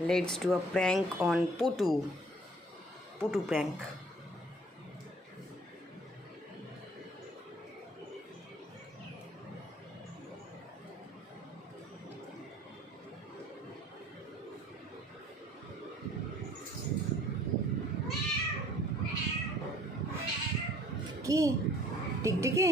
Let's do a prank on Putu. Putu prank. কি টিকটিকি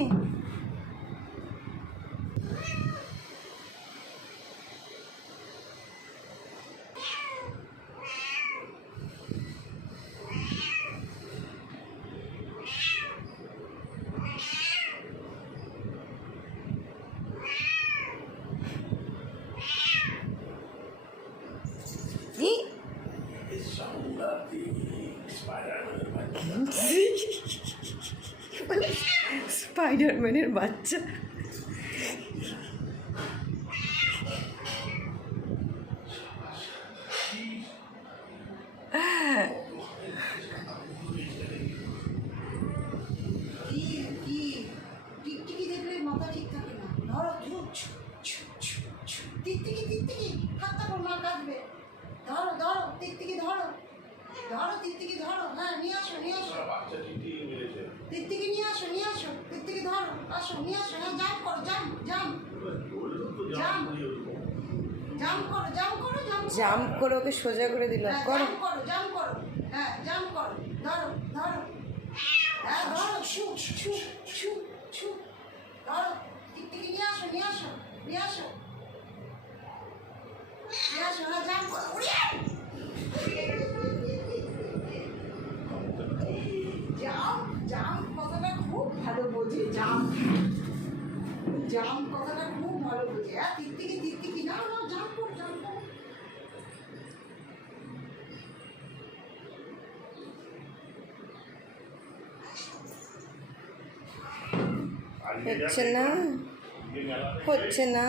কি স্পাইডারম্যানের বাচ্চা টিকটিকি দেখলে মাথা ঠিক থাকে না। ধরো টিকটিকি হাতটা করে মা কাটবে। ধরো টিকটিকি ধরো টিকটিকি ধরো। হ্যাঁ নিয়ে আসো টিকটিকি নিয়ে আসো টিকটিকি ধরো আসো নিয়ে আসো। হ্যাঁ জাম্প করো জাম্প করে ওকে সোজা করে দিল। করো জাম্প করো হ্যাঁ জাম্প করো। ধরো হ্যাঁ ধরো ধরো টিকটিকি নিয়ে আসো হ্যাঁ জাম্প করো। জাম্প কথাটা খুব ভালো বোঝে। জাম্প কথাটা খুব ভালো বোঝে। হ্যাঁ টিকটিকি না জাম্প করো হচ্ছে না